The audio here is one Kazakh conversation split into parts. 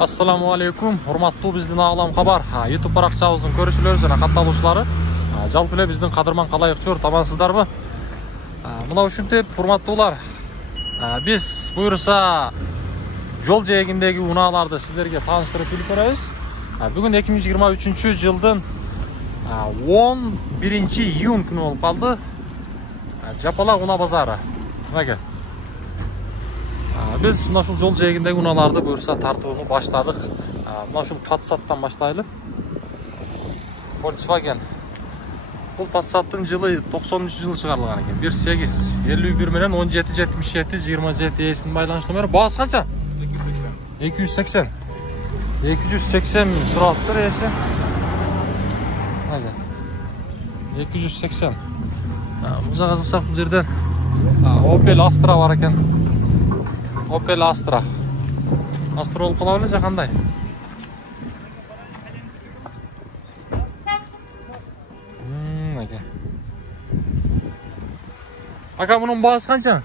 Assalamu alaikum, hurmattуу биздин Ағлам Хабар YouTube паракчабыздын көрүүчүлөрү жана катталуучулары. Жалпы эле биздин кадырман калайыкчылар, тамансыздарбы? Мына ушинтип, урматтуулар, биз буюрса жол жээгиндеги унааларды сиздерге тааныштырып билип беребиз. Бүгүн 2023 жылдын 11 июнь күнү болуп калды. Жапалак унаа базары. Мынакей. Biz mına şu yol жээгиндеги унааларды буюрса тартууну баштадык. Мына ушул Passat'tan баштайлы. Volkswagen. Бул Passat'тын жылы 90-жылы чыгарылган экен. 1.8 51 менен 1777 27 эсинин байланыш номери. Баасы канча? 280. 280 миң суралыптыр эси. Мына 280. Бул жака жазсак бул жерден Opel Astra бар экен. Opel Astra. Astra болуп кала беле же кандай? Aka bunun baası kança?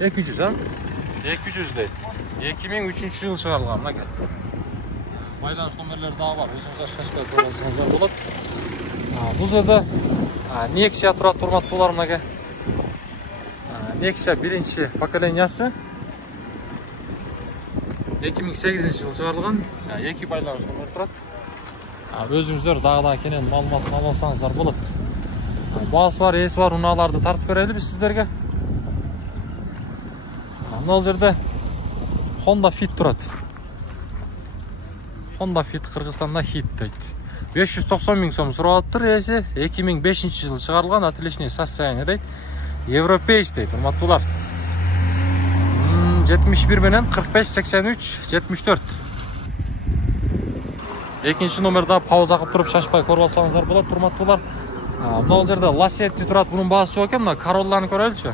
200 ha? 200 deydi. 2003 yıl çıkarılgan. Байланыш номерлері daha var. Өзіңіздер шашпай көрсеңіздер болады. Бұл жерде Nexia турат урматтуулар мынакей. Nexia birinchi поколениясы. 2008 жылы шығарылған. Екі байланыш номер тұрады. Өзіңіздер дағыда кенен маалыматын ала алсаңыздар болады. Баасы бар, есі бар, унааларды тартып көрелі біз сіздерге. Мына жерде Honda Fit тұрады. Honda Fit Қырғызстанда хит дейді. 590 миң сом сұралыптыр, есі 2005 жылы шығарылған, отличный состояние дейді. Европейс дейді, урматтуулар. 71 менен 45 83 74. Экинчи номерда пауза кылып туруп шашпай көрүп алсаңыздар болот, урматтуулар. Мына жерде Lacetti турат, бунун баасы жок экен, мына Corolla'ны көрөлүчү.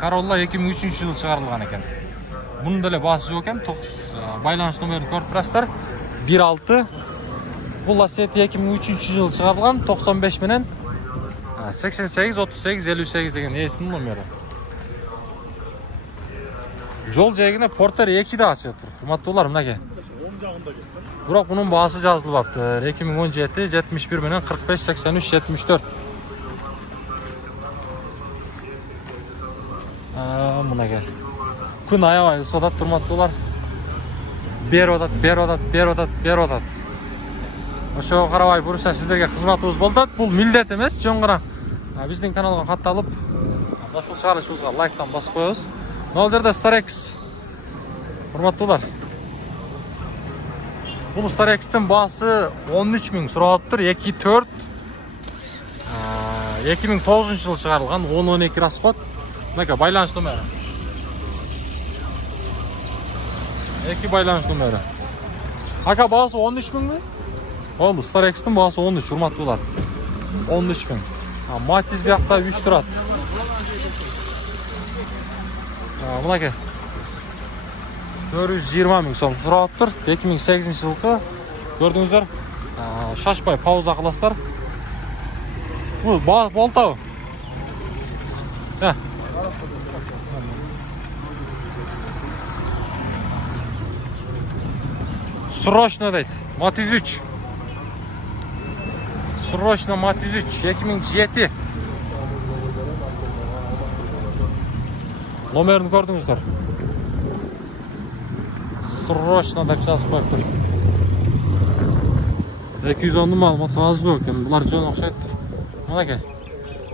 Corolla 2003 жылы чыгарылган экен. Бунун деле баасы жок экен, байланыш номерин көрүп турасыздар. 16. Бул Lacetti 2003 жылы чыгарылган, 95 менен 88 38 58 деген эсинин номери. Жол жээгине Porter 2 да ачып тур. Урматтуулар, мынакей. Бирок бунун баасы жазылып атты. 2017 71 менен 45 83 74. Мынакей. Күн аябай ысып атат, урматтуулар. Берип атат. Ошого карабай буюрса сиздерге кызматыбыз болот. Бул милдет эмес, жөн гана биздин каналга катталып, ушул чыгарышыбызга лайктан басып коебуз. Мына жерде Starex. Урматтуулар. Бул Starex'тин баасы 13 миң суралыптыр. 2.4 2009 жылы чыгарылган 10-12 расход. Мынакей байланыш номери. 2 байланыш номери. Ака баасы 13 миңби? Болду, Starex'тин баасы 13, урматтуулар. 13 миң. Matiz биякта 3 турат. Мынакей. 420 миң сом тураттыр. 2008 жылғы. Көрдүңүздөр. Шашпай пауза кыласыздар. Бул болтабы? Срочно дейт. Matiz 3. Срочно Matiz 3 2007. Номерин көрдүңүздөр. Срочно деп жазып коюптур. 210 маалымат кагазы көп экен. Булар жөн окшойт. Мынакей.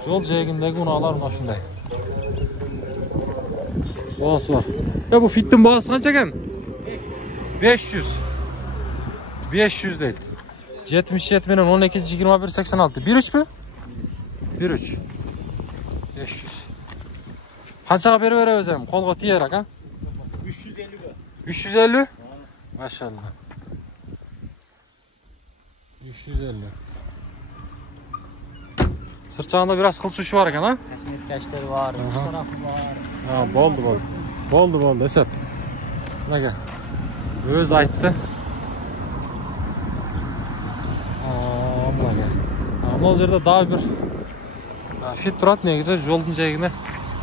Жол жээгиндеги унаалар мына ушундай. Баасы бар. Бул Fit'тин баасы канча экен? 500. 500 дейт. 77 менен 12 21 86. 1.3 бі? 1.3. 500. Канчага берип беребиз эми? Колго тиер ака? 350 бі. 350? Машалла. 350. Сырчагында бир аз кылчушу бар экен, а? Косметика иштери бар, штрафы бар. Болду, эсеп. Мынакей. Өзү айтты. Мына жерде дагы бир Fit турат, негизи жолдун жээгине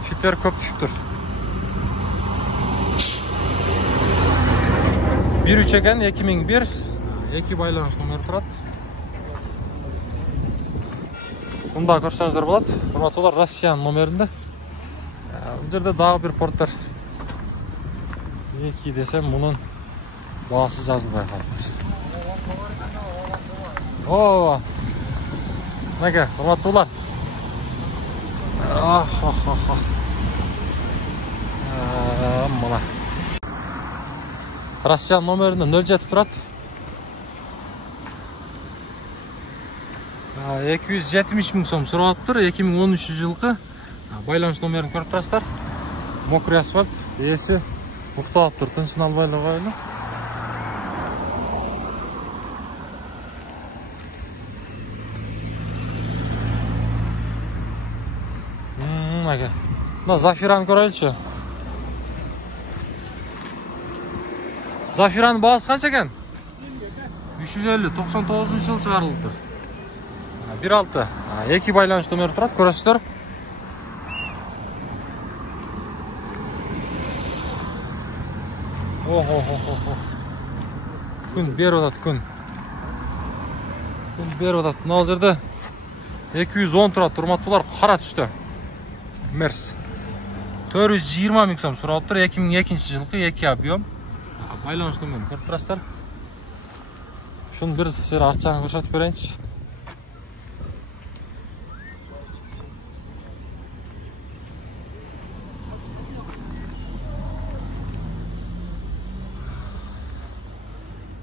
Fit'ler көп түшүп тур. 13 eкен, 2001. 2 байланыш номері тұрады. Бұнда көрсеңіздер болады. Құрматтуулар, Россияның номерінде. Бұл жерде дағы бір порттар. 2 десем, мұның бағасы жазылбай қалыптыр. О, мәке, құрматтуулар. Мұна. Россияның номерінде 07 тұрады. 270 мың сом сұрап тұр. 2013 жылғы байланыш номерін көріп тұрасыздар. Мокрый асфальт, есі мұқталып тұр. Тынсын албайлы қайлы. Мына Зафираны көрелікші. Зафираның бағасы қанша екен? 350, 99 жыл шығарылып тұр. 1.6. 2 байланыш номері тұрады, көресіздер. Күн бері өтады, күн. Күн бері өтады. Мына жерде 210 тұрады, құрматтуулар, қара түсті. Мерс. 420 мың сом сұрап тұр. 2002 жылғы 2 объем. Байланыш номерін көріп тұрасыздар. Шunu bir seri artçağını көрсетіп берейінші.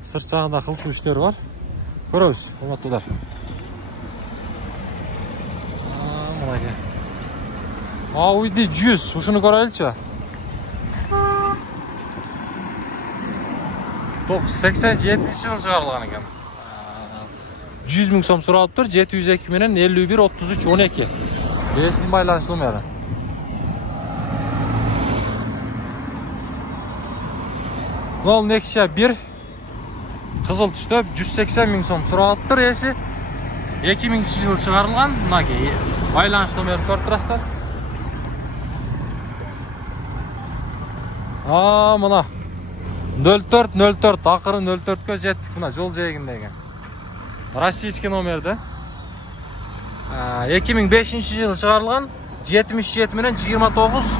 Sırt жағында қылшу іштері бар. Көріңіз, құрматтуулар. Мынакей. Audi 100. Ушуну көрелікші. 87 жыл шығарылған екен. 100 мың сом сұралып тұр. 702 менен 51 33 12. Бесін байланыш номері. Ол Nexia 1 қызыл түсті 180 мың сом сұралып тұр. Есі 2000 жыл шығарылған. Мынакей байланыш номері көріп тұрасыздар. Мына 0404 ақыры 04-ке жеттік. Мына жол жиегіндегі российский номерді 2005 жылы шығарылған. 77 менен 29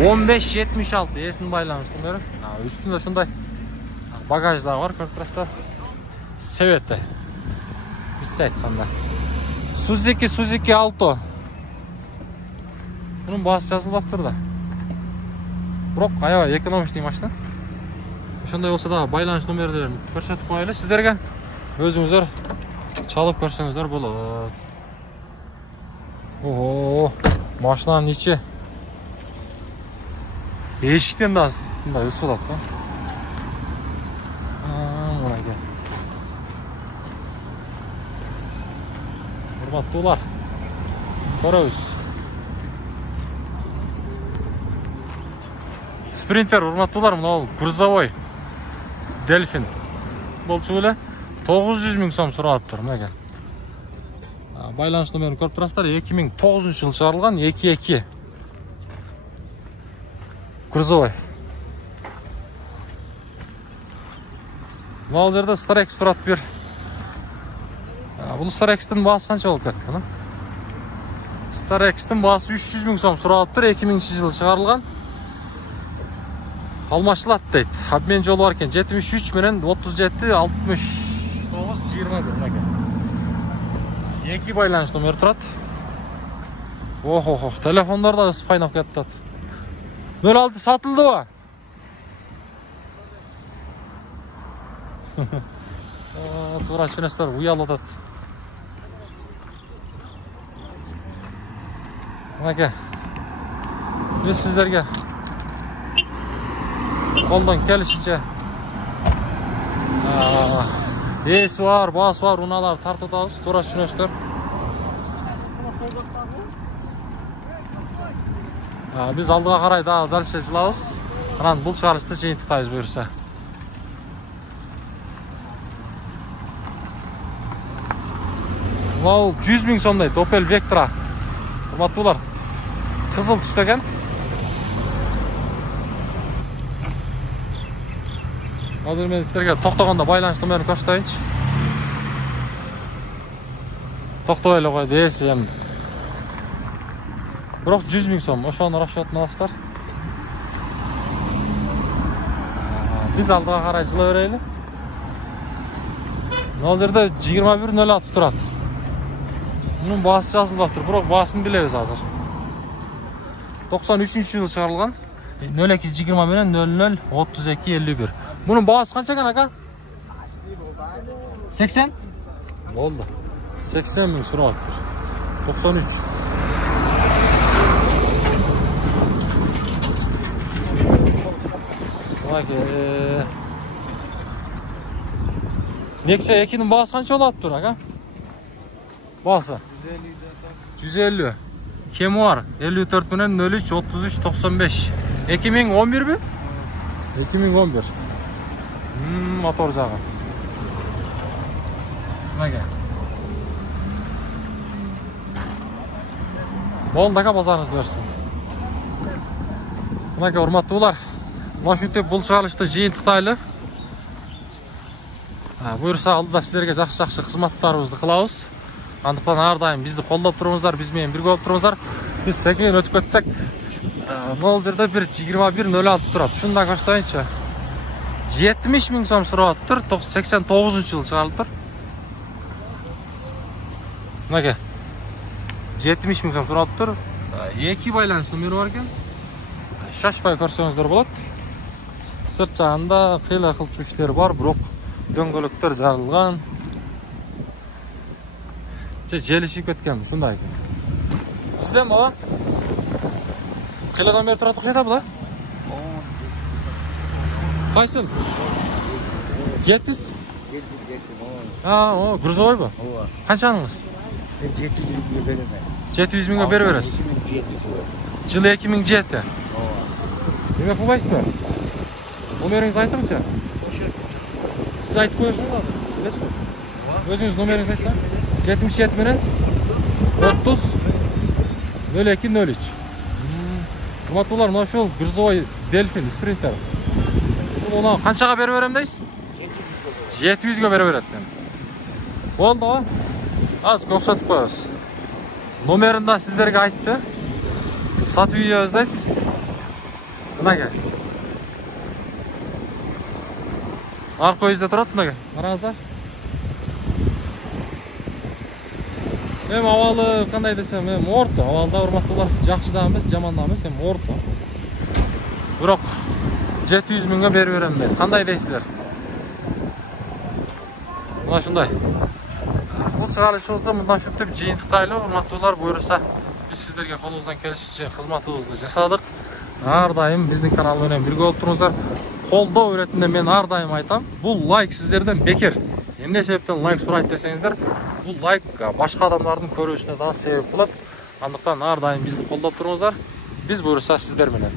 15 76 есін байланыш номері. Үстінде шындай багаждағы бар, көріп тұрасыздар. Севеті біз айтқанда Suzuki Alto. Бұның басы жазылып тұрды. Бірақ аябай экономичный машина. Ошондой болсо да байланыш номерлерин көрсөтүп коелу сиздерге. Өзүңүздөр чалып көрсөңүздөр болот. Машинанын ичи эшиктен да мындай ысып атат да. Мынакей. Урматтуулар, көрөбүз. Спринтер, урматтуулар, мына грузовой Дельфин болчу эле 900 мың сом сурап тур. Мынакей. Байланыш номерин көрүп турасыздар. 2009 жыл чыгарылган 22 грузовой. Бул жерде Starex турат бир. Бул Starex'тин баасы канча болуп кетти, мына? Starex'тин баасы 300 мың сом сурап тур. 2000 жыл чыгарылган. Алмашылат дейт. Обмен жолу бар екен. 73 менен 37 69 21 мынакей. 2 байланыш номер турат. Телефондар да ысып кайнап кетти. 06 сатылдыбы? Туура ченестер уялып атат. Мынакей. Биз сиздерге қолдан келишинче эси бар, баасы бар, унаалар тартып атабыз. Туура түшүнөсүздөр. Биз алдыга карай дагы дальше жылабыз. Анан бул чыгарышты жыйынтыктайбыз буюрса. Мына 100 мың сом дейт. Opel Vectra. Урматтуулар, кызыл түстө экен. Hazır men sizlerge toktoganda байланыш номерин көрсөтөйүнчү. Токтобой эле кой дээси эми. Бирок 100 000 сом ошону расчетун аласыздар. Биз алдыга карай жыла берели. Ал жерде 21.06 турат. Мунун баасы жазылып атыр, бирок баасын билебиз азыр. 93-жылы чыгарылган 0220 менен 003251. Bunun bağısı kaç ekan aka? 80? Oldu. 80 bin surat. 93. Bak Nexia 2'nin bağısı kaç oladı dur aka? Bağısı? 150. Kemi var. 54 bilen 03 33 95. 2011 mi? 2011. Motor jağı. Şuna gel. Bol daga bazarınız versin. Buna gel urmattуулар. Muna şuntep bul çağrıştı жыйынтыктайлы. Buyursa алдыда сіздерге жақсы кызматтарыбызды кылабыз. Андыктан ар дайым бизди колдоп туруңуздар, биз менен бирге болуп туруңуздар. Биз секен өтүп кетсек, могул жерде бир 21.06 турат. Шunu da көрсөтөйүнчү. 70 000 сом сурап тур, 89-жылы чыгарылып тур. Мына 70 000 сом сурап тур. Эки байланыш номери бар экен. Шашпай көрсөңүздөр болот. Сырт жагында кыйла кылчу иштер бар, бирок дөңгөлөктөр жарылган. Желишип кеткен, ушундай экен. Сизден бала? Кыйладан бери турат окшойт була? Кайсыл? Жетиз? О, грузовой бу? Ооба. Канчаңыз? 700 000 берем. 700 000 берип бересиз. Жылы 2007. Ооба. Эме кылбайсызбы? Номериңизди айтыңызчы. Сиз айтып коесуңуз, билесизби? Өзүңүз номериңизди айтсаңыз. 77 менен 30 02 03. Урматтуулар, мына ушул грузовой Дельфин спринтер. Ушуну канчага берип берем дейсиз? 700 берип берет. Болду. Аз көрсөтүп коебуз. Номерин да сиздерге айтты. Сатып үйөбүз дейт. Мына арка өзүдө турат, мына караңыздар. Эми абалы кандай десем, эми орто. Абалда урматтуулар жакшы да эмес, жаман да эмес, эми орто. Бирок 700 000 берип берем дейт. Кандай дейсиздер? Мына ушундай. Бул чыгарылышыбызды мындан шүптүп жыйынтыктайлы, урматтуулар, буйруса биз сиздерге колубуздан келишинче кызматыбызды жасадык. Ар дайым биздин канал менен бирге болуп туруңуздар. Колдоо иретинде мен ар дайым айтам, бул лайк сиздерден бекер. Эмне себептен лайк сурайт десеңиздер, бул лайк башка адамдардын көрүүсүнө да себеп болот. Андыктан ар дайым бизди колдоп туруңуздар. Биз буйруса сиздер менен.